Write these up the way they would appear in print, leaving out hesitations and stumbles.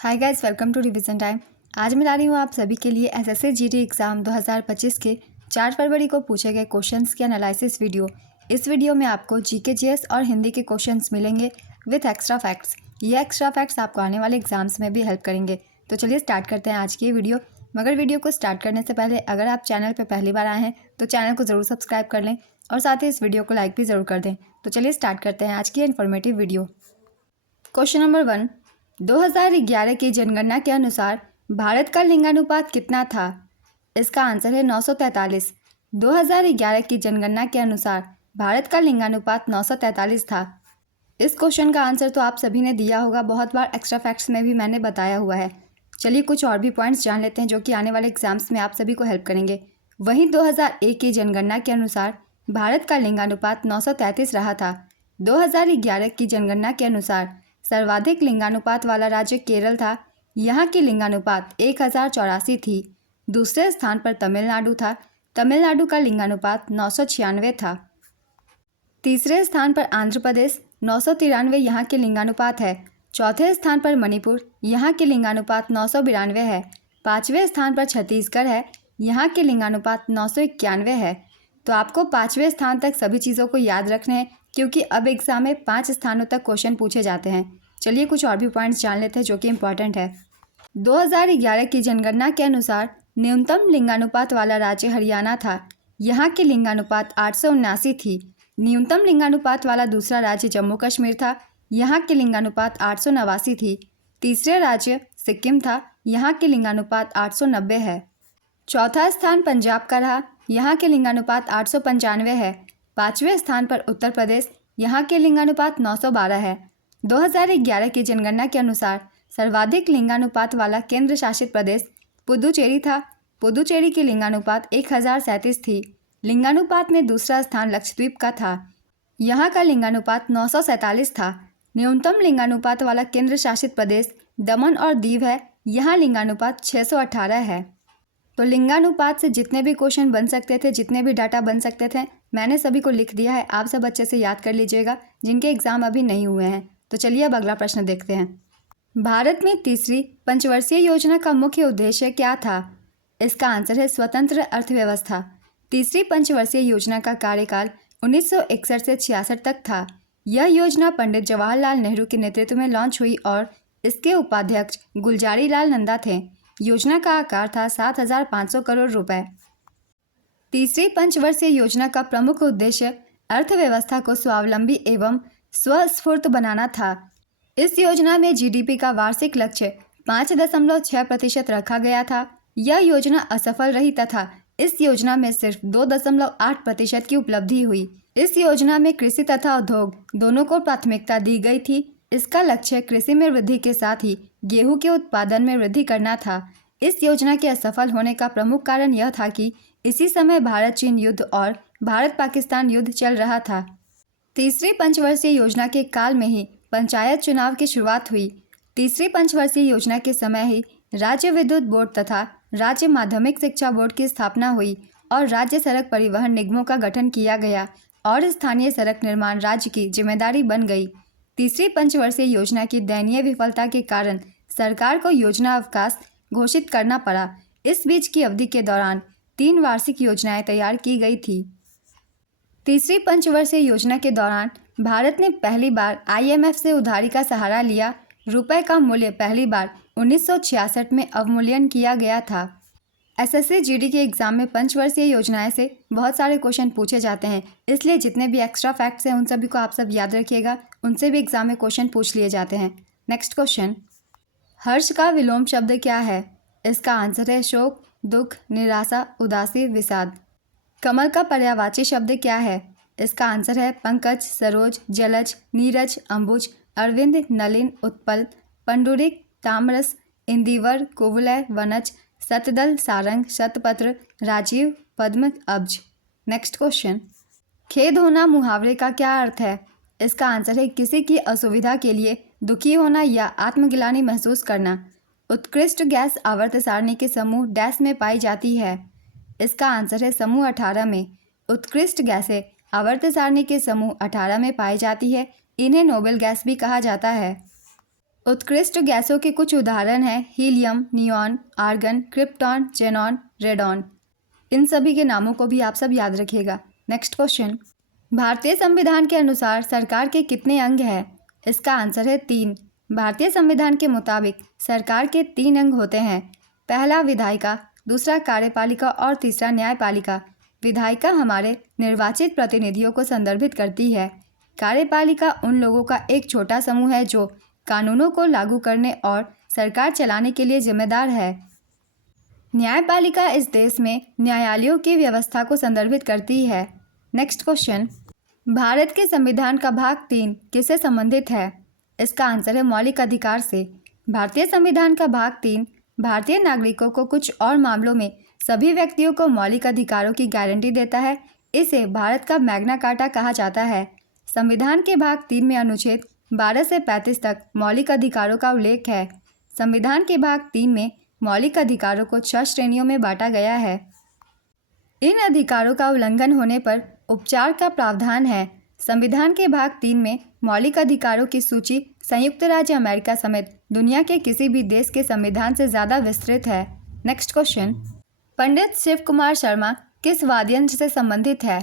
Hi guys, welcome to revision time. आज मैं ला रही हूँ आप सभी के लिए एसएससी जीडी एग्ज़ाम 2025 के 4 फरवरी को पूछे गए क्वेश्चंस के एनालिसिस वीडियो। इस वीडियो में आपको जीके जीएस और हिंदी के क्वेश्चंस मिलेंगे विथ एक्स्ट्रा फैक्ट्स। ये एक्स्ट्रा फैक्ट्स आपको आने वाले एग्जाम्स में भी हेल्प करेंगे। तो चलिए स्टार्ट करते हैं आज की ये वीडियो। मगर वीडियो को स्टार्ट करने से पहले अगर आप चैनल पर पहली बार आए हैं तो चैनल को ज़रूर सब्सक्राइब कर लें और साथ ही इस वीडियो को लाइक भी ज़रूर कर दें। तो चलिए स्टार्ट करते हैं आज की इन्फॉर्मेटिव वीडियो। क्वेश्चन नंबर 1, 2011 की जनगणना के अनुसार भारत का लिंगानुपात कितना था? इसका आंसर है 943। 2011 की जनगणना के अनुसार भारत का लिंगानुपात 943 था। इस क्वेश्चन का आंसर तो आप सभी ने दिया होगा, बहुत बार एक्स्ट्रा फैक्ट्स में भी मैंने बताया हुआ है। चलिए कुछ और भी पॉइंट्स जान लेते हैं जो कि आने वाले एग्जाम्स में आप सभी को हेल्प करेंगे। वहीं 2001 की जनगणना के अनुसार भारत का लिंगानुपात 933 रहा था। 2011 की जनगणना के अनुसार सर्वाधिक लिंगानुपात वाला राज्य केरल था। यहाँ की लिंगानुपात 1084 थी। दूसरे स्थान पर तमिलनाडु था। तमिलनाडु का लिंगानुपात 996 था। तीसरे स्थान पर आंध्र प्रदेश 993 यहाँ के लिंगानुपात है। चौथे स्थान पर मणिपुर, यहाँ के लिंगानुपात 992 है। पाँचवें स्थान पर छत्तीसगढ़ है, यहाँ के लिंगानुपात 991 है। तो आपको पाँचवें स्थान तक सभी चीज़ों को याद रखने हैं क्योंकि अब एग्जाम में 5 स्थानों तक क्वेश्चन पूछे जाते हैं। चलिए कुछ और भी पॉइंट्स जान लेते हैं जो कि इम्पॉर्टेंट है। 2011 की जनगणना के अनुसार न्यूनतम लिंगानुपात वाला राज्य हरियाणा था। यहाँ की लिंगानुपात 879 थी। न्यूनतम लिंगानुपात वाला दूसरा राज्य जम्मू कश्मीर था। यहाँ की लिंगानुपात 889 थी। तीसरे राज्य सिक्किम था। यहाँ की लिंगानुपात 890 है। चौथा स्थान पंजाब का रहा। यहाँ के लिंगानुपात 895 है। पाँचवें स्थान पर उत्तर प्रदेश, यहाँ के लिंगानुपात 912 है। 2011 की जनगणना के अनुसार सर्वाधिक लिंगानुपात वाला केंद्र शासित प्रदेश पुदुचेरी था। पुदुचेरी की लिंगानुपात 1037 थी। लिंगानुपात में दूसरा स्थान लक्षद्वीप का था। यहाँ का लिंगानुपात 947 था। न्यूनतम लिंगानुपात वाला केंद्र शासित प्रदेश दमन और दीव है। यहाँ लिंगानुपात 618 है। तो लिंगानुपात से जितने भी क्वेश्चन बन सकते थे, जितने भी डाटा बन सकते थे, मैंने सभी को लिख दिया है। आप सब अच्छे से याद कर लीजिएगा जिनके एग्ज़ाम अभी नहीं हुए हैं। तो चलिए अब अगला प्रश्न देखते हैं। भारत में तीसरी पंचवर्षीय योजना का मुख्य उद्देश्य क्या था? इसका आंसर है स्वतंत्र अर्थव्यवस्था। तीसरी पंचवर्षीय योजना का कार्यकाल 1961 से 66 तक था। यह योजना पंडित जवाहरलाल नेहरू के नेतृत्व में लॉन्च हुई और इसके उपाध्यक्ष गुलजारी लाल नंदा थे। योजना का आकार था 7,500 करोड़ रुपए। तीसरी पंचवर्षीय योजना का प्रमुख उद्देश्य अर्थव्यवस्था को स्वावलंबी एवं स्वस्फूर्त बनाना था। इस योजना में जीडीपी का वार्षिक लक्ष्य 5.6% रखा गया था। यह योजना असफल रही तथा इस योजना में सिर्फ 2.8% की उपलब्धि हुई। इस योजना में कृषि तथा उद्योग दोनों को प्राथमिकता दी गई थी। इसका लक्ष्य कृषि में वृद्धि के साथ ही गेहूं के उत्पादन में वृद्धि करना था। इस योजना के असफल होने का प्रमुख कारण यह था कि इसी समय भारत चीन युद्ध और भारत पाकिस्तान युद्ध चल रहा था। तीसरी पंचवर्षीय योजना के काल में ही पंचायत चुनाव की शुरुआत हुई। तीसरी पंचवर्षीय योजना के समय ही राज्य विद्युत बोर्ड तथा राज्य माध्यमिक शिक्षा बोर्ड की स्थापना हुई और राज्य सड़क परिवहन निगमों का गठन किया गया और स्थानीय सड़क निर्माण राज्य की जिम्मेदारी बन गई। तीसरी पंचवर्षीय योजना की दयनीय विफलता के कारण सरकार को योजना अवकाश घोषित करना पड़ा। इस बीच की अवधि के दौरान 3 वार्षिक योजनाएं तैयार की गई थी। तीसरी पंचवर्षीय योजना के दौरान भारत ने पहली बार आईएमएफ से उधारी का सहारा लिया। रुपए का मूल्य पहली बार 1966 में अवमूल्यन किया गया था। एसएससी जीडी के एग्जाम में पंचवर्षीय योजनाएं से बहुत सारे क्वेश्चन पूछे जाते हैं, इसलिए जितने भी एक्स्ट्रा फैक्ट्स हैं उन सभी को आप सब याद रखिएगा। उनसे भी एग्जाम में क्वेश्चन पूछ लिए जाते हैं। नेक्स्ट क्वेश्चन, हर्ष का विलोम शब्द क्या है? इसका आंसर है शोक, दुख, निराशा, उदासी, विषाद। कमल का पर्यायवाची शब्द क्या है? इसका आंसर है पंकज, सरोज, जलज, नीरज, अंबुज, अरविंद, नलिन, उत्पल, पंडुरिक, तामरस, इंदिवर, कुवलय, वनज, सतदल, सारंग, शतपत्र, राजीव, पद्म, अब्ज। नेक्स्ट क्वेश्चन, खेद होना मुहावरे का क्या अर्थ है? इसका आंसर है किसी की असुविधा के लिए दुखी होना या आत्मग्लानि महसूस करना। उत्कृष्ट गैस आवर्त सारणी के समूह डैश में पाई जाती है। इसका आंसर है समूह 18 में। उत्कृष्ट गैसें आवर्त सारणी के समूह 18 में पाई जाती है। इन्हें नोबेल गैस भी कहा जाता है। उत्कृष्ट गैसों के कुछ उदाहरण हैं helium, neon, argon, krypton, xenon, radon. इन सभी के नामों को भी आप सब याद रखिएगा। नेक्स्ट क्वेश्चन, भारतीय संविधान के अनुसार सरकार के कितने अंग हैं? इसका आंसर है 3। भारतीय संविधान के मुताबिक सरकार के 3 अंग होते हैं। पहला विधायिका, दूसरा कार्यपालिका और तीसरा न्यायपालिका। विधायिका हमारे निर्वाचित प्रतिनिधियों को संदर्भित करती है। कार्यपालिका उन लोगों का एक छोटा समूह है जो कानूनों को लागू करने और सरकार चलाने के लिए जिम्मेदार है। न्यायपालिका इस देश में न्यायालयों की व्यवस्था को संदर्भित करती है। नेक्स्ट क्वेश्चन, भारत के संविधान का भाग 3 किससे संबंधित है? इसका आंसर है मौलिक अधिकार से। भारतीय संविधान का भाग 3 भारतीय नागरिकों को कुछ और मामलों में सभी व्यक्तियों को मौलिक अधिकारों की गारंटी देता है। इसे भारत का मैग्ना कार्टा कहा जाता है। संविधान के भाग 3 में अनुच्छेद 12 से 35 तक मौलिक अधिकारों का उल्लेख है। संविधान के भाग 3 में मौलिक अधिकारों को 6 श्रेणियों में बांटा गया है। इन अधिकारों का उल्लंघन होने पर उपचार का प्रावधान है। संविधान के भाग 3 में मौलिक अधिकारों की सूची संयुक्त राज्य अमेरिका समेत दुनिया के किसी भी देश के संविधान से ज़्यादा विस्तृत है। नेक्स्ट क्वेश्चन, पंडित शिव कुमार शर्मा किस वाद्य यंत्र से संबंधित है?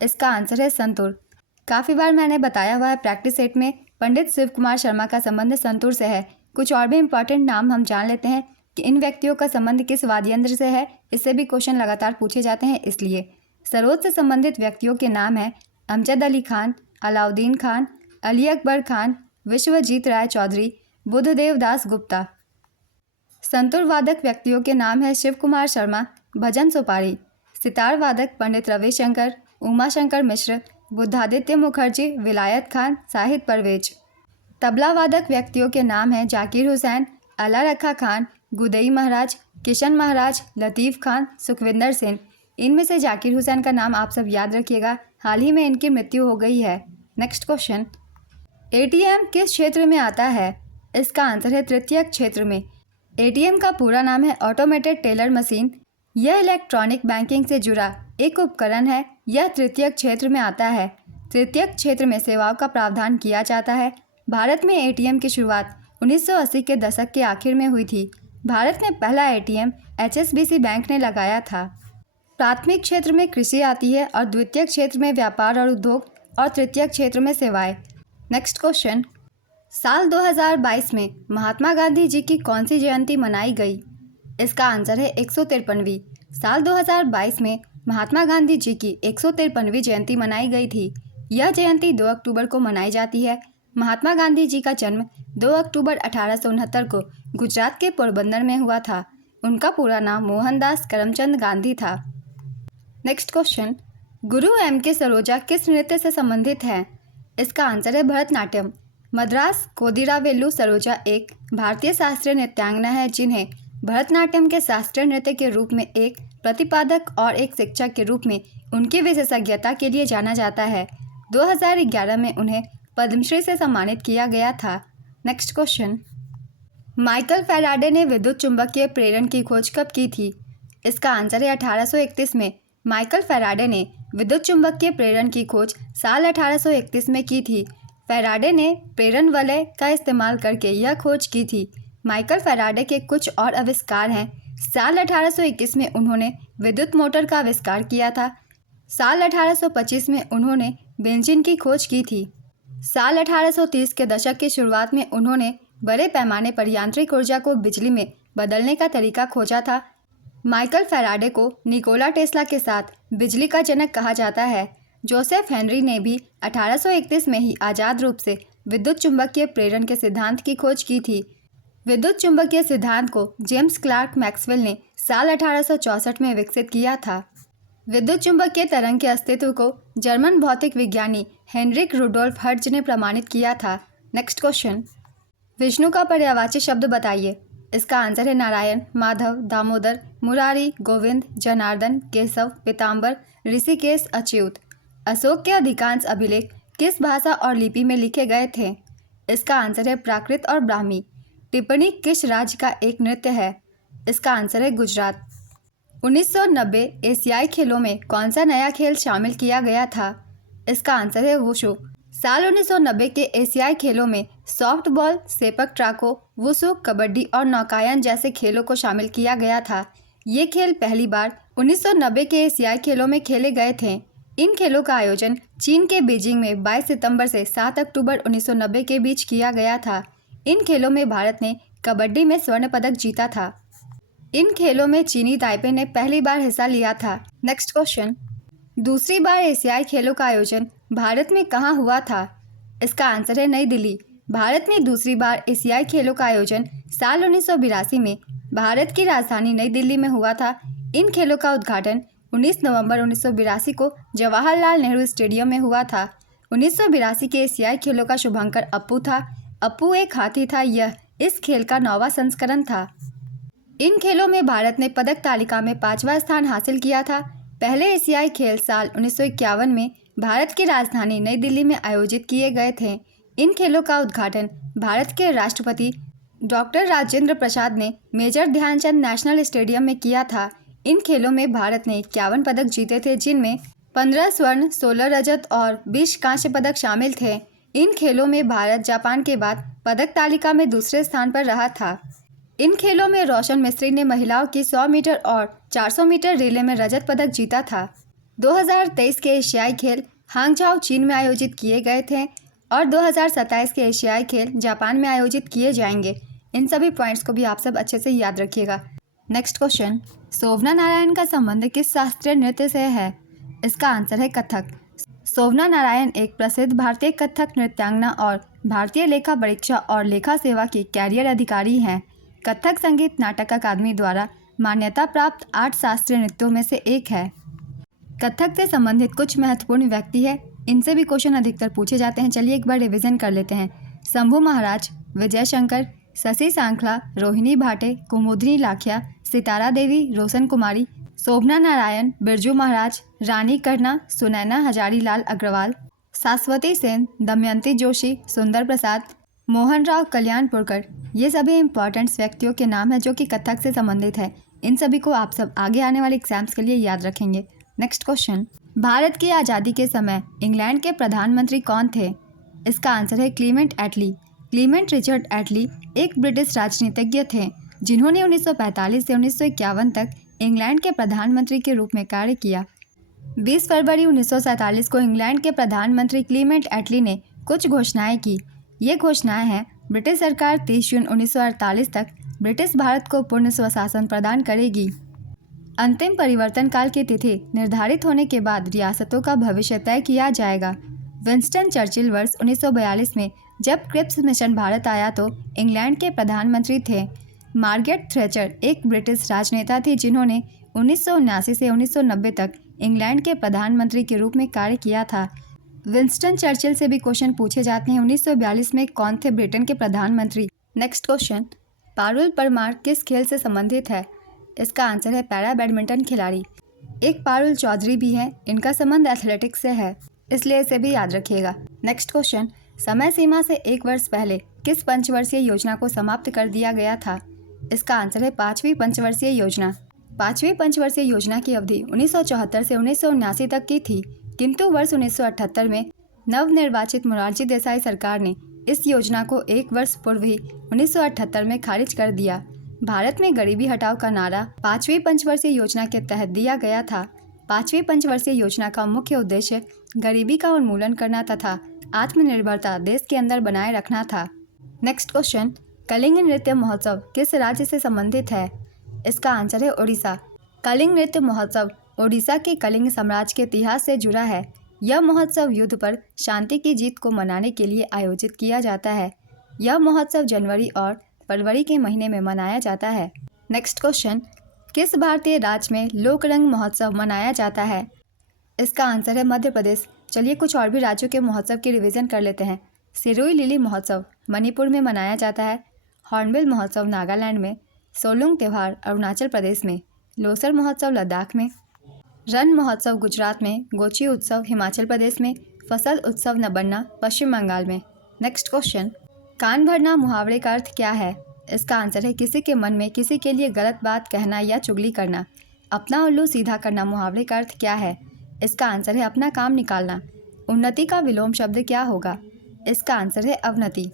इसका आंसर है संतूर। काफ़ी बार मैंने बताया हुआ है प्रैक्टिस सेट में पंडित शिव कुमार शर्मा का संबंध संतूर से है। कुछ और भी इम्पॉर्टेंट नाम हम जान लेते हैं कि इन व्यक्तियों का संबंध किस वाद्य यंत्र से है। इससे भी क्वेश्चन लगातार पूछे जाते हैं, इसलिए सरोद से संबंधित व्यक्तियों के नाम हैं अमजद अली खान, अलाउद्दीन खान, अली अकबर खान, विश्वजीत राय चौधरी, बुद्धदेव दास गुप्ता। संतूर वादक व्यक्तियों के नाम है शिव कुमार शर्मा, भजन सुपारी। सितार वादक पंडित रविशंकर, उमाशंकर मिश्र, बुद्धादित्य मुखर्जी, विलायत खान, साहिद परवेज। तबला वादक व्यक्तियों के नाम हैं जाकिर हुसैन, अला रखा खान, गुदई महाराज, किशन महाराज, लतीफ़ खान, सुखविंदर सेन। इनमें से जाकिर हुसैन का नाम आप सब याद रखिएगा, हाल ही में इनकी मृत्यु हो गई है। नेक्स्ट क्वेश्चन, एटीएम किस क्षेत्र में आता है? इसका आंसर है तृतीयक क्षेत्र में। एटीएम का पूरा नाम है ऑटोमेटेड टेलर मशीन। यह इलेक्ट्रॉनिक बैंकिंग से जुड़ा एक उपकरण है। यह तृतीयक क्षेत्र में आता है। तृतीयक क्षेत्र में सेवाओं का प्रावधान किया जाता है। भारत में एटीएम की शुरुआत 1980 के दशक के आखिर में हुई थी। भारत में पहला एटीएम HSBC बैंक ने लगाया था। प्राथमिक क्षेत्र में कृषि आती है और द्वितीयक क्षेत्र में व्यापार और उद्योग और तृतीयक क्षेत्र में सेवाएं। नेक्स्ट क्वेश्चन, साल 2022 में महात्मा गांधी जी की कौन सी जयंती मनाई गई? इसका आंसर है 153वीं। साल 2022 में महात्मा गांधी जी की 153वीं जयंती मनाई गई थी। यह जयंती 2 अक्टूबर को मनाई जाती है। महात्मा गांधी जी का जन्म 2 अक्टूबर 1869 को गुजरात के पोरबंदर में हुआ था। उनका पूरा नाम मोहनदास करमचंद गांधी था। नेक्स्ट क्वेश्चन, गुरु M.K. सरोजा किस नृत्य से संबंधित है? इसका आंसर है भरतनाट्यम। मद्रास कोदिरावेल्लु सरोजा एक भारतीय शास्त्रीय नृत्यांगना है जिन्हें भरतनाट्यम के शास्त्रीय नृत्य के रूप में एक प्रतिपादक और एक शिक्षक के रूप में उनकी विशेषज्ञता के लिए जाना जाता है। 2011 में उन्हें पद्मश्री से सम्मानित किया गया था। नेक्स्ट क्वेश्चन, माइकल फैराडे ने विद्युत चुंबकीय प्रेरण की खोज कब की थी? इसका आंसर है 1831 में। माइकल फैराडे ने विद्युत चुंबकीय प्रेरण की खोज साल 1831 में की थी। फैराडे ने प्रेरण वलय का इस्तेमाल करके यह खोज की थी। माइकल फैराडे के कुछ और आविष्कार हैं। साल 1821 में उन्होंने विद्युत मोटर का आविष्कार किया था। साल 1825 में उन्होंने बेंजीन की खोज की थी। साल 1830 के दशक की शुरुआत में उन्होंने बड़े पैमाने पर यांत्रिक ऊर्जा को बिजली में बदलने का तरीका खोजा था। माइकल फैराडे को निकोला टेस्ला के साथ बिजली का जनक कहा जाता है। जोसेफ हेनरी ने भी 1831 में ही आज़ाद रूप से विद्युत चुंबकीय प्रेरण के सिद्धांत की खोज की थी। विद्युत चुंबकीय सिद्धांत को जेम्स क्लार्क मैक्सवेल ने साल 1864 में विकसित किया था। विद्युत चुंबकीय तरंग के अस्तित्व को जर्मन भौतिक विज्ञानी हेनरिक रुडोल्फ हर्ट्ज ने प्रमाणित किया था। नेक्स्ट क्वेश्चन, विष्णु का पर्यायवाची शब्द बताइए। इसका आंसर है नारायण, माधव, दामोदर, मुरारी, गोविंद, जनार्दन, केशव, पीताम्बर, ऋषिकेश, अच्युत। अशोक के अधिकांश अभिलेख किस भाषा और लिपि में लिखे गए थे? इसका आंसर है प्राकृत और ब्राह्मी। टिप्पणी किस राज्य का एक नृत्य है? इसका आंसर है गुजरात। 1990 एशियाई खेलों में कौन सा नया खेल शामिल किया गया था? इसका आंसर है वुशु। साल 1990 के एशियाई खेलों में सॉफ्ट बॉल, सेपक ट्राको, वुसु, कबड्डी और नौकायन जैसे खेलों को शामिल किया गया था। ये खेल पहली बार 1990 के एशियाई खेलों में खेले गए थे। इन खेलों का आयोजन चीन के बीजिंग में 22 सितंबर से 7 अक्टूबर 1990 के बीच किया गया था। इन खेलों में भारत ने कबड्डी में स्वर्ण पदक जीता था। इन खेलों में चीनी ताइपे ने पहली बार हिस्सा लिया था। नेक्स्ट क्वेश्चन, दूसरी बार एशियाई खेलों का आयोजन भारत में कहाँ हुआ था? इसका आंसर है नई दिल्ली। भारत में दूसरी बार एशियाई खेलों का आयोजन साल 1982 में भारत की राजधानी नई दिल्ली में हुआ था। इन खेलों का उद्घाटन 19 नवंबर 1982 को जवाहरलाल नेहरू स्टेडियम में हुआ था। 1982 के एशियाई खेलों का शुभांकर अप्पू था। अप्पू एक हाथी था। यह इस खेल का 9वां संस्करण था। इन खेलों में भारत ने पदक तालिका में 5वां स्थान हासिल किया था। पहले एशियाई खेल साल 1951 में भारत की राजधानी नई दिल्ली में आयोजित किए गए थे। इन खेलों का उद्घाटन भारत के राष्ट्रपति डॉक्टर राजेंद्र प्रसाद ने मेजर ध्यानचंद नेशनल स्टेडियम में किया था। इन खेलों में भारत ने 51 पदक जीते थे, जिनमें 15 स्वर्ण, 16 रजत और 20 कांस्य पदक शामिल थे। इन खेलों में भारत जापान के बाद पदक तालिका में दूसरे स्थान पर रहा था। इन खेलों में रोशन मिस्त्री ने महिलाओं की 100 मीटर और 400 मीटर रिले में रजत पदक जीता था। 2023 के एशियाई खेल हांगझाओ चीन में आयोजित किए गए थे और 2027 के एशियाई खेल जापान में आयोजित किए जाएंगे। इन सभी पॉइंट्स को भी आप सब अच्छे से याद रखिएगा। नेक्स्ट क्वेश्चन, शोभना नारायण का संबंध किस शास्त्रीय नृत्य से है? इसका आंसर है कथक। शोभना नारायण एक प्रसिद्ध भारतीय कथक नृत्यांगना और भारतीय लेखा परीक्षा और लेखा सेवा की कैरियर अधिकारी हैं। कथक संगीत नाटक अकादमी द्वारा मान्यता प्राप्त 8 शास्त्रीय नृत्यों में से एक है। कथक से संबंधित कुछ महत्वपूर्ण व्यक्ति है, इनसे भी क्वेश्चन अधिकतर पूछे जाते हैं। चलिए एक बार रिवीजन कर लेते हैं। शंभू महाराज, विजय शंकर, शशि सांखला, रोहिणी भाटे, कुमुदनी लाखिया, सितारा देवी, रोशन कुमारी, शोभना नारायण, बिरजू महाराज, रानी करना, सुनैना हजारीलाल अग्रवाल, शाश्वती सेन, दमयंती जोशी, सुंदर प्रसाद, मोहन राव कल्याणपुरकर, ये सभी इंपॉर्टेंट्स व्यक्तियों के नाम हैं जो कि कथक से संबंधित है। इन सभी को आप सब आगे आने वाले एग्जाम्स के लिए याद रखेंगे। नेक्स्ट क्वेश्चन, भारत की आज़ादी के समय इंग्लैंड के प्रधानमंत्री कौन थे? इसका आंसर है क्लीमेंट एटली। क्लीमेंट रिचर्ड एटली एक ब्रिटिश राजनीतिज्ञ थे जिन्होंने 1945 से 1951 तक इंग्लैंड के प्रधानमंत्री के रूप में कार्य किया। 20 फरवरी 1947 को इंग्लैंड के प्रधानमंत्री क्लीमेंट एटली ने कुछ घोषणाएं की। ये घोषणाएं हैं, ब्रिटिश सरकार 30 जून 1948 तक ब्रिटिश भारत को पूर्ण स्वशासन प्रदान करेगी। अंतिम परिवर्तन काल की तिथि निर्धारित होने के बाद रियासतों का भविष्य तय किया जाएगा। विंस्टन चर्चिल वर्ष 1942 में जब क्रिप्स मिशन भारत आया तो इंग्लैंड के प्रधानमंत्री थे। मार्गरेट थ्रेचर एक ब्रिटिश राजनेता थी जिन्होंने 1979 से 1990 तक इंग्लैंड के प्रधानमंत्री के रूप में कार्य किया था। विंस्टन चर्चिल से भी क्वेश्चन पूछे जाते हैं। 1942 में कौन थे ब्रिटेन के प्रधानमंत्री? नेक्स्ट क्वेश्चन, पारुल परमार किस खेल से संबंधित है? इसका आंसर है पैरा बैडमिंटन खिलाड़ी। एक पारुल चौधरी भी हैं, इनका संबंध एथलेटिक्स से है, इसलिए इसे भी याद रखिएगा। नेक्स्ट क्वेश्चन, समय सीमा से 1 वर्ष पहले किस पंचवर्षीय योजना को समाप्त कर दिया गया था? इसका आंसर है 5वीं पंचवर्षीय योजना। 5वीं पंचवर्षीय योजना की अवधि 1974 से 1979 तक की थी, किंतु वर्ष 1978 में नवनिर्वाचित मोरारजी देसाई सरकार ने इस योजना को 1 वर्ष पूर्व ही 1978 में खारिज कर दिया। भारत में गरीबी हटाओ का नारा 5वीं पंचवर्षीय योजना के तहत दिया गया था। 5वीं पंचवर्षीय योजना का मुख्य उद्देश्य गरीबी का उन्मूलन करना तथा आत्मनिर्भरता देश के अंदर बनाए रखना था। नेक्स्ट क्वेश्चन, कलिंग नृत्य महोत्सव किस राज्य से संबंधित है? इसका आंसर है ओडिशा। कलिंग नृत्य महोत्सव ओडिशा के कलिंग साम्राज्य के इतिहास से जुड़ा है। यह महोत्सव युद्ध पर शांति की जीत को मनाने के लिए आयोजित किया जाता है। यह महोत्सव जनवरी और फरवरी के महीने में मनाया जाता है। नेक्स्ट क्वेश्चन, किस भारतीय राज्य में लोक रंग महोत्सव मनाया जाता है? इसका आंसर है मध्य प्रदेश। चलिए कुछ और भी राज्यों के महोत्सव की रिवीजन कर लेते हैं। सिरोई लिली महोत्सव मणिपुर में मनाया जाता है। हॉर्नबिल महोत्सव नागालैंड में। सोलुंग त्यौहार अरुणाचल प्रदेश में। लोसर महोत्सव लद्दाख में। रन महोत्सव गुजरात में। गोची उत्सव हिमाचल प्रदेश में। फसल उत्सव नबन्ना पश्चिम बंगाल में। नेक्स्ट क्वेश्चन, कान भरना मुहावरे का अर्थ क्या है? इसका आंसर है किसी के मन में किसी के लिए गलत बात कहना या चुगली करना। अपना उल्लू सीधा करना मुहावरे का अर्थ क्या है? इसका आंसर है अपना काम निकालना। उन्नति का विलोम शब्द क्या होगा? इसका आंसर है अवनति।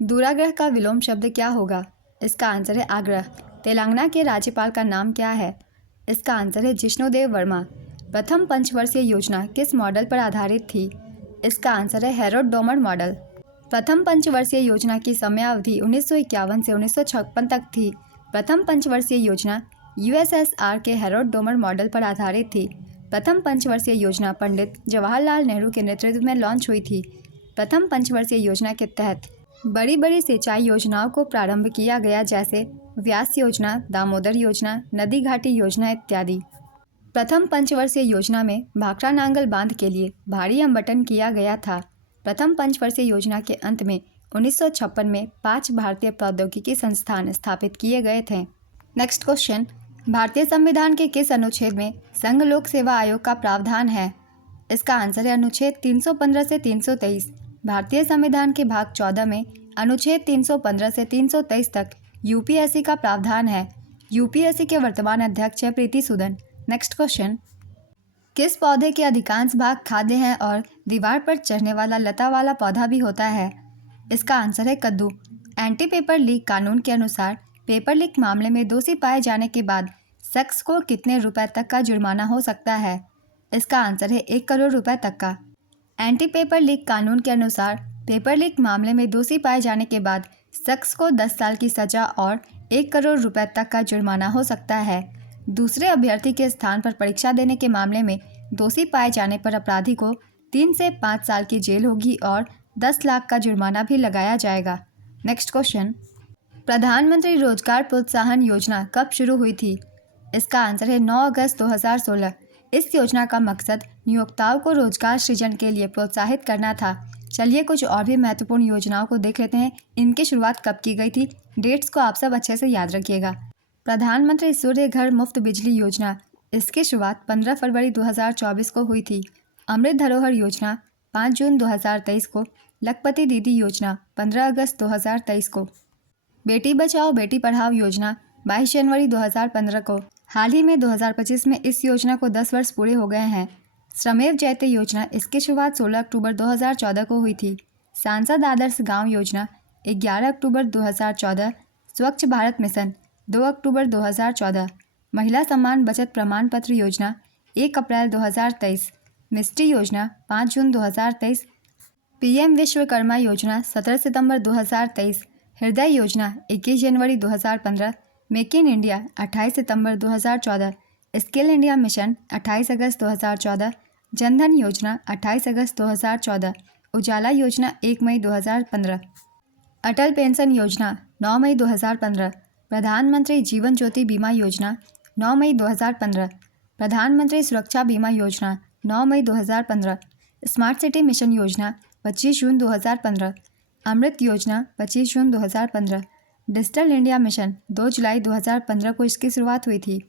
दूराग्रह का विलोम शब्द क्या होगा? इसका आंसर है आग्रह। तेलंगाना के राज्यपाल का नाम क्या है? इसका आंसर है जिष्णुदेव वर्मा। प्रथम पंचवर्षीय योजना किस मॉडल पर आधारित थी? इसका आंसर है हेरोड डोमर मॉडल। प्रथम पंचवर्षीय योजना की समयावधि 1951 से 1956 तक थी। प्रथम पंचवर्षीय योजना यूएसएसआर के हेरोड डोमर मॉडल पर आधारित थी। प्रथम पंचवर्षीय योजना पंडित जवाहरलाल नेहरू के नेतृत्व में लॉन्च हुई थी। प्रथम पंचवर्षीय योजना के तहत बड़ी बड़ी सिंचाई योजनाओं को प्रारंभ किया गया, जैसे व्यास योजना, दामोदर योजना, नदी घाटी योजना इत्यादि। प्रथम पंचवर्षीय योजना में भाखड़ा नांगल बांध के लिए भारी आवंटन किया गया था। प्रथम पंचवर्षीय योजना के अंत में 1956 में 5 भारतीय प्रौद्योगिकी संस्थान स्थापित किए गए थे। नेक्स्ट क्वेश्चन, भारतीय संविधान के किस अनुच्छेद में संघ लोक सेवा आयोग का प्रावधान है? इसका आंसर है अनुच्छेद 315 से 323। भारतीय संविधान के भाग 14 में अनुच्छेद 315 से 323 तक यूपीएससी का प्रावधान है। यूपीएससी के वर्तमान अध्यक्ष है प्रीति सूदन। नेक्स्ट क्वेश्चन, किस पौधे के अधिकांश भाग खाद्य हैं और दीवार पर चढ़ने वाला लता वाला पौधा भी होता है? इसका आंसर है कद्दू। एंटी पेपर लीक कानून के अनुसार पेपर लीक मामले में दोषी पाए जाने के बाद शख्स को कितने रुपए तक का जुर्माना हो सकता है? इसका आंसर है 1 करोड़ रुपए तक का। एंटी पेपर लीक कानून के अनुसार पेपर लीक मामले में दोषी पाए जाने के बाद शख्स को 10 साल की सजा और 1 करोड़ रुपए तक का जुर्माना हो सकता है। दूसरे अभ्यर्थी के स्थान पर परीक्षा देने के मामले में दोषी पाए जाने पर अपराधी को 3 से 5 साल की जेल होगी और 10 लाख का जुर्माना भी लगाया जाएगा। नेक्स्ट क्वेश्चन, प्रधानमंत्री रोजगार प्रोत्साहन योजना कब शुरू हुई थी? इसका आंसर है 9 अगस्त 2016। इस योजना का मकसद नियोक्ताओं को रोजगार सृजन के लिए प्रोत्साहित करना था। चलिए कुछ और भी महत्वपूर्ण योजनाओं को देख लेते हैं। इनकी शुरुआत कब की गई थी? डेट्स को आप सब अच्छे से याद रखिएगा। प्रधानमंत्री सूर्य घर मुफ्त बिजली योजना, इसकी शुरुआत 15 फरवरी 2024 को हुई थी। अमृत धरोहर योजना 5 जून 2023 को। लखपति दीदी योजना 15 अगस्त 2023 को। बेटी बचाओ बेटी पढ़ाओ योजना 22 जनवरी 2015 को। हाल ही में 2025 में इस योजना को 10 वर्ष पूरे हो गए हैं। श्रमेव जयते योजना, इसकी शुरुआत 16 अक्टूबर 2014 को हुई थी। सांसद आदर्श गांव योजना 11 अक्टूबर 2014। स्वच्छ भारत मिशन 2 अक्टूबर 2014। महिला सम्मान बचत प्रमाण पत्र योजना 1 अप्रैल 2023। मिस्ट्री योजना 5 जून 2023। पीएम विश्वकर्मा योजना 17 सितंबर 2023। हृदय योजना 21 जनवरी 2015। Make in India 28 September 2014। Skill India mission 28 अगस्त 2014। जनधन योजना 28 अगस्त 2014। उजाला योजना 1 मई 2015। अटल पेंशन योजना 9 मई 2015। प्रधानमंत्री जीवन ज्योति बीमा योजना 9 मई 2015। प्रधानमंत्री सुरक्षा बीमा योजना 9 मई 2015। स्मार्ट सिटी मिशन योजना 25 जून 2015। अमृत योजना 25 जून 2015। डिजिटल इंडिया मिशन 2 जुलाई 2015 को इसकी शुरुआत हुई थी।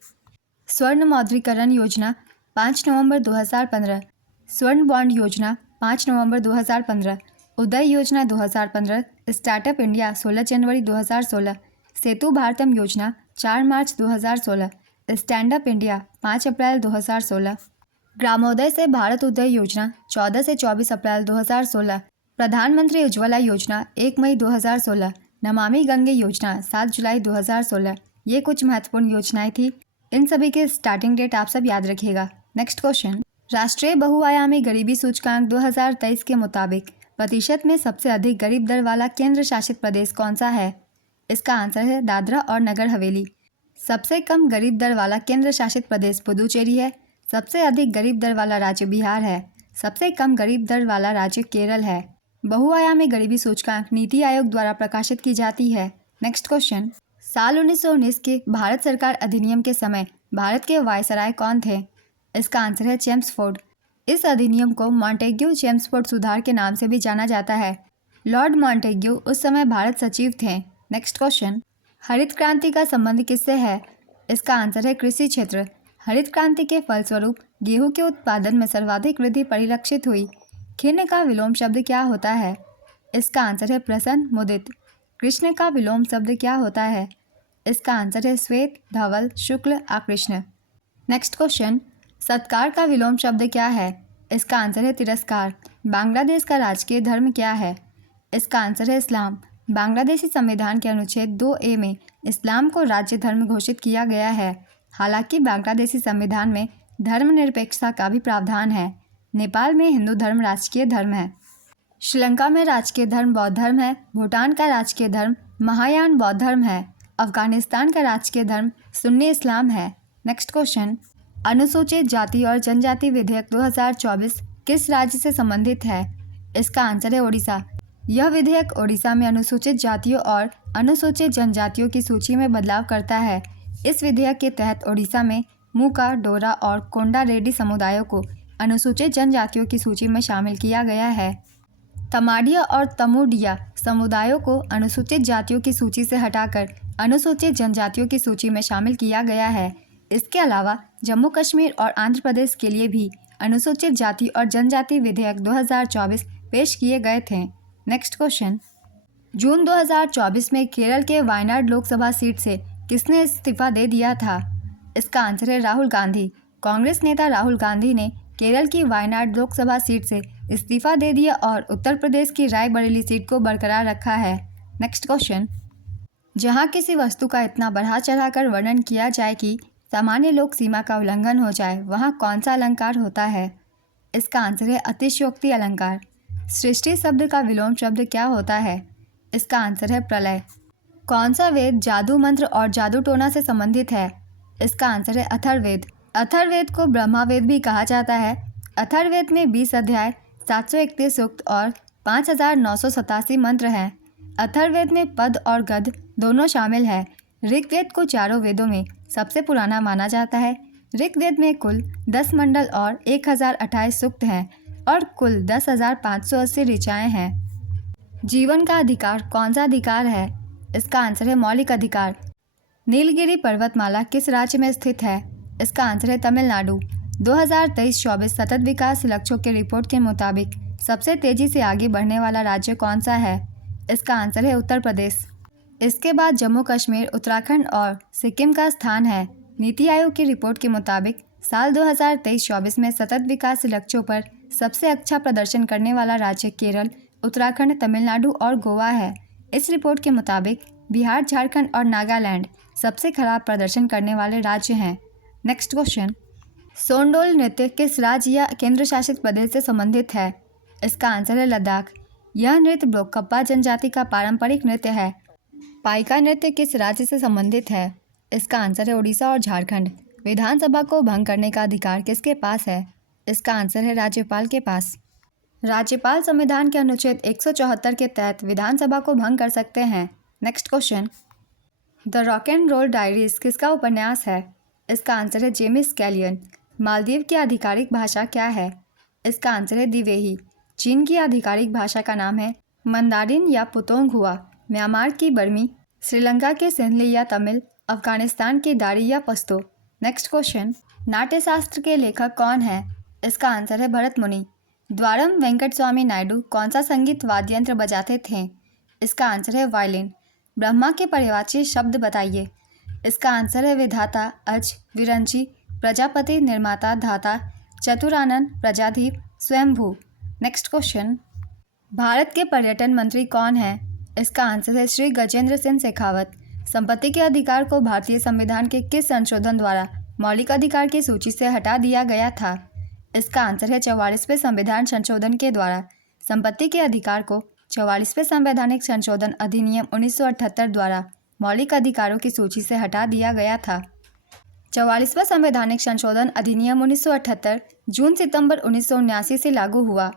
स्वर्ण मौद्रीकरण योजना 5 नवंबर 2015। स्वर्ण बॉन्ड योजना 5 नवंबर 2015। उदय योजना 2015। स्टार्टअप इंडिया 16 जनवरी 2016। सेतु भारतम योजना 4 मार्च 2016। स्टैंड अप इंडिया 5 अप्रैल 2016। ग्रामोदय से भारत उदय योजना 14 से 24 अप्रैल 2016। प्रधानमंत्री उज्ज्वला योजना 1 मई 2016। नमामि गंगे योजना 7 जुलाई 2016। ये कुछ महत्वपूर्ण योजनाएं थी। इन सभी के स्टार्टिंग डेट आप सब याद रखिएगा। नेक्स्ट क्वेश्चन, राष्ट्रीय बहुआयामी गरीबी सूचकांक 2023 के मुताबिक प्रतिशत में सबसे अधिक गरीब दर वाला केंद्र शासित प्रदेश कौन सा है? इसका आंसर है दादरा और नगर हवेली। सबसे कम गरीब दर वाला केंद्र शासित प्रदेश पुदुचेरी है। सबसे अधिक गरीब दर वाला राज्य बिहार है। सबसे कम गरीब दर वाला राज्य केरल है। बहुआयामी गरीबी सूचकांक नीति आयोग द्वारा प्रकाशित की जाती है। नेक्स्ट क्वेश्चन, साल 1919 के भारत सरकार अधिनियम के समय भारत के वायसराय कौन थे? इसका आंसर है चेम्सफोर्ड। इस अधिनियम को मॉन्टेग्यू चेम्सफोर्ड सुधार के नाम से भी जाना जाता है। लॉर्ड मॉन्टेग्यू उस समय भारत सचिव थे। नेक्स्ट क्वेश्चन, हरित क्रांति का संबंध किससे है? इसका आंसर है कृषि क्षेत्र। हरित क्रांति के फलस्वरूप गेहूं के उत्पादन में सर्वाधिक वृद्धि परिलक्षित हुई। खिन्न का विलोम शब्द क्या होता है? इसका आंसर है प्रसन्न मुदित। कृष्ण का विलोम शब्द क्या होता है? इसका आंसर है श्वेत धवल शुक्ल आकृष्ण। नेक्स्ट क्वेश्चन, सत्कार का विलोम शब्द क्या है? इसका आंसर है तिरस्कार। बांग्लादेश का राजकीय धर्म क्या है? इसका आंसर है इस्लाम। बांग्लादेशी संविधान के अनुच्छेद 2A में इस्लाम को राज्य धर्म घोषित किया गया है। हालांकि बांग्लादेशी संविधान में धर्मनिरपेक्षता का भी प्रावधान है। नेपाल में हिंदू धर्म राजकीय धर्म है। श्रीलंका में राजकीय धर्म बौद्ध धर्म है। भूटान का राजकीय धर्म महायान बौद्ध धर्म है। अफगानिस्तान का राजकीय धर्म सुन्नी इस्लाम है। नेक्स्ट क्वेश्चन, अनुसूचित जाति और जनजाति विधेयक 2024 किस राज्य से संबंधित है? इसका आंसर है ओडिशा। यह विधेयक ओडिशा में अनुसूचित जातियों और अनुसूचित जनजातियों की सूची में बदलाव करता है। इस विधेयक के तहत ओडिशा में मूका, डोरा और कोंडा रेड्डी समुदायों को अनुसूचित जनजातियों की सूची में शामिल किया गया है। तमाडिया और तमुडिया समुदायों को अनुसूचित जातियों की सूची से हटाकर अनुसूचित जनजातियों की सूची में शामिल किया गया है। इसके अलावा जम्मू कश्मीर और आंध्र प्रदेश के लिए भी अनुसूचित जाति और जनजाति विधेयक 2024 पेश किए गए थे। नेक्स्ट क्वेश्चन, जून 2024 में केरल के वायनाड लोकसभा सीट से किसने इस्तीफा दे दिया था? इसका आंसर है राहुल गांधी। कांग्रेस नेता राहुल गांधी ने केरल की वायनाड लोकसभा सीट से इस्तीफा दे दिया और उत्तर प्रदेश की रायबरेली सीट को बरकरार रखा है। नेक्स्ट क्वेश्चन, जहां किसी वस्तु का इतना बढ़ा चढ़ाकर वर्णन किया जाए कि सामान्य लोक सीमा का उल्लंघन हो जाए, वहां कौन सा अलंकार होता है? इसका आंसर है अतिशयोक्ति अलंकार। सृष्टि शब्द का विलोम शब्द क्या होता है? इसका आंसर है प्रलय। कौन सा वेद जादू मंत्र और जादू टोना से संबंधित है? इसका आंसर है अथर्ववेद। अथर्ववेद को ब्रह्मावेद भी कहा जाता है। अथर्ववेद में 20 अध्याय, 731 सूक्त और 5987 मंत्र हैं। अथर्ववेद में पद और गद दोनों शामिल हैं। ऋग्वेद को चारों वेदों में सबसे पुराना माना जाता है। ऋग्वेद में कुल 10 मंडल और 1028 सूक्त हैं और कुल 10,580 ऋचाएँ हैं। जीवन का अधिकार कौन सा अधिकार है? इसका आंसर है मौलिक अधिकार। नीलगिरी पर्वतमाला किस राज्य में स्थित है? इसका आंसर है तमिलनाडु। 2023-24 सतत विकास लक्ष्यों के रिपोर्ट के मुताबिक सबसे तेजी से आगे बढ़ने वाला राज्य कौन सा है? इसका आंसर है उत्तर प्रदेश। इसके बाद जम्मू कश्मीर, उत्तराखंड और सिक्किम का स्थान है। नीति आयोग की रिपोर्ट के मुताबिक साल 2023-24 में सतत विकास लक्ष्यों पर सबसे अच्छा प्रदर्शन करने वाला राज्य केरल, उत्तराखंड, तमिलनाडु और गोवा है। इस रिपोर्ट के मुताबिक बिहार, झारखंड और नागालैंड सबसे खराब प्रदर्शन करने वाले राज्य हैं। नेक्स्ट क्वेश्चन, सोंडोल नृत्य किस राज्य या केंद्र शासित प्रदेश से संबंधित है? इसका आंसर है लद्दाख। यह नृत्य ब्रोकप्पा जनजाति का पारंपरिक नृत्य है। पाइका नृत्य किस राज्य से संबंधित है? इसका आंसर है उड़ीसा और झारखंड। विधानसभा को भंग करने का अधिकार किसके पास है? इसका आंसर है राज्यपाल के पास। राज्यपाल संविधान के अनुच्छेद 174 के तहत विधानसभा को भंग कर सकते हैं। Next question, the rock and roll diaries किसका उपन्यास है? इसका आंसर है जेमिस कैलियन। मालदीव की आधिकारिक भाषा क्या है? इसका आंसर है दिवेही। चीन की आधिकारिक भाषा का नाम है मंदारिन या पुतोंग हुआ। म्यांमार की बर्मी, श्रीलंका के सिंहली या तमिल, अफगानिस्तान की दारी या पश्तो। नेक्स्ट क्वेश्चन, नाट्यशास्त्र के लेखक कौन है? इसका आंसर है भरत मुनि। द्वारम वेंकट स्वामी नायडू कौन सा संगीत वाद्य यंत्र बजाते थे? इसका आंसर है वायलिन। ब्रह्मा के पर्यायवाची शब्द बताइए। इसका आंसर है विधाता, अज, विरंची, प्रजापति, निर्माता, धाता, चतुरानन, प्रजाधीप, स्वयंभू। नेक्स्ट क्वेश्चन, भारत के पर्यटन मंत्री कौन है? इसका आंसर है श्री गजेंद्र सिंह शेखावत। संपत्ति के अधिकार को भारतीय संविधान के किस संशोधन द्वारा मौलिक अधिकार की सूची से हटा दिया गया था? इसका आंसर है 44वें संविधान संशोधन के द्वारा। संपत्ति के अधिकार को 44वें संवैधानिक संशोधन अधिनियम 1978 द्वारा मौलिक अधिकारों की सूची से हटा दिया गया था। 44वां संवैधानिक संशोधन अधिनियम 1978 जून-सितंबर 1979 से लागू हुआ।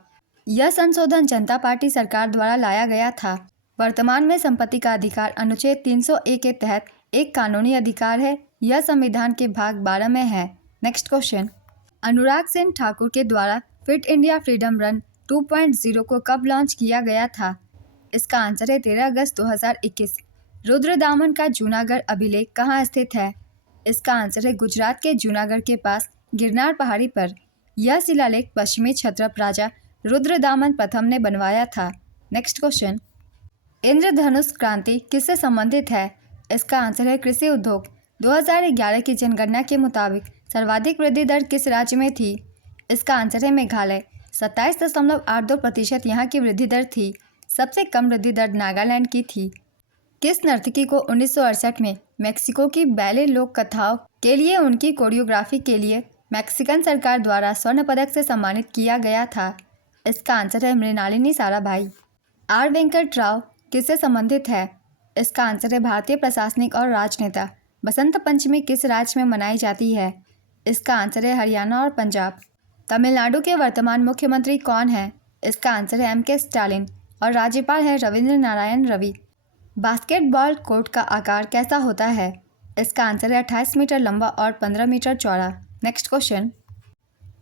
यह संशोधन जनता पार्टी सरकार द्वारा लाया गया था। वर्तमान में संपत्ति का अधिकार अनुच्छेद 301 के तहत एक कानूनी अधिकार है। यह संविधान के भाग 12 में है। नेक्स्ट क्वेश्चन, अनुराग सिंह ठाकुर के द्वारा फिट इंडिया फ्रीडम रन 2.0 को कब लॉन्च किया गया था? इसका आंसर है 13 अगस्त 2021। रुद्रदामन का जूनागढ़ अभिलेख कहाँ स्थित है? इसका आंसर है गुजरात के जूनागढ़ के पास गिरनार पहाड़ी पर। यह शिलालेख पश्चिमी क्षत्रप राजा रुद्रदामन प्रथम ने बनवाया था। नेक्स्ट क्वेश्चन, इंद्रधनुष क्रांति किससे संबंधित है? इसका आंसर है कृषि उद्योग। 2011 की जनगणना के मुताबिक सर्वाधिक वृद्धि दर किस राज्य में थी? इसका आंसर है मेघालय। 27.82% यहाँ की वृद्धि दर थी। सबसे कम वृद्धि दर नागालैंड की थी? किस नर्तकी को 1968 में मेक्सिको की बैले लोक कथाओं के लिए उनकी कोरियोग्राफी के लिए मैक्सिकन सरकार द्वारा स्वर्ण पदक से सम्मानित किया गया था? इसका आंसर है मृणालिनी साराभाई। आर वेंकट राव किससे संबंधित है? इसका आंसर है भारतीय प्रशासनिक और राजनेता। बसंत पंचमी किस राज्य में मनाई जाती है? इसका आंसर है हरियाणा और पंजाब। तमिलनाडु के वर्तमान मुख्यमंत्री कौन है? इसका आंसर है M.K. स्टालिन और राज्यपाल है रविंद्र नारायण रवि। बास्केटबॉल कोर्ट का आकार कैसा होता है? इसका आंसर है 28 मीटर लंबा और 15 मीटर चौड़ा। नेक्स्ट क्वेश्चन,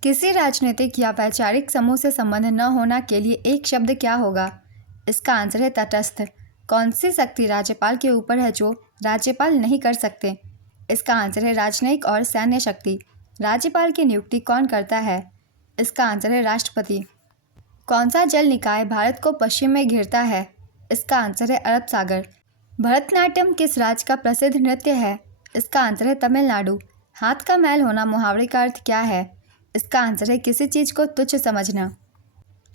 किसी राजनीतिक या वैचारिक समूह से संबंध न होना के लिए एक शब्द क्या होगा? इसका आंसर है तटस्थ। कौन सी शक्ति राज्यपाल के ऊपर है जो राज्यपाल नहीं कर सकते? इसका आंसर है राजनयिक और सैन्य शक्ति। राज्यपाल की नियुक्ति कौन करता है? इसका आंसर है राष्ट्रपति। कौन सा जल निकाय भारत को पश्चिम में घेरता है? इसका आंसर है अरब सागर। भरतनाट्यम किस राज्य का प्रसिद्ध नृत्य है? इसका आंसर है तमिलनाडु। हाथ का मैल होना मुहावरे का अर्थ क्या है? इसका आंसर है किसी चीज़ को तुच्छ समझना।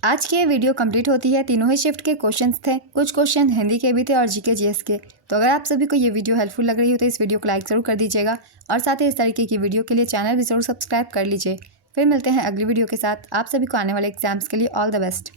आज की ये वीडियो कंप्लीट होती है। तीनों ही शिफ्ट के क्वेश्चंस थे, कुछ क्वेश्चन हिंदी के भी थे और जीके जीएस के। तो अगर आप सभी को ये वीडियो हेल्पफुल लग रही हो तो इस वीडियो को लाइक ज़रूर कर दीजिएगा और साथ ही इस तरीके की वीडियो के लिए चैनल भी ज़रूर सब्सक्राइब कर लीजिए। फिर मिलते हैं अगली वीडियो के साथ। आप सभी को आने वाले एग्जाम्स के लिए ऑल द बेस्ट।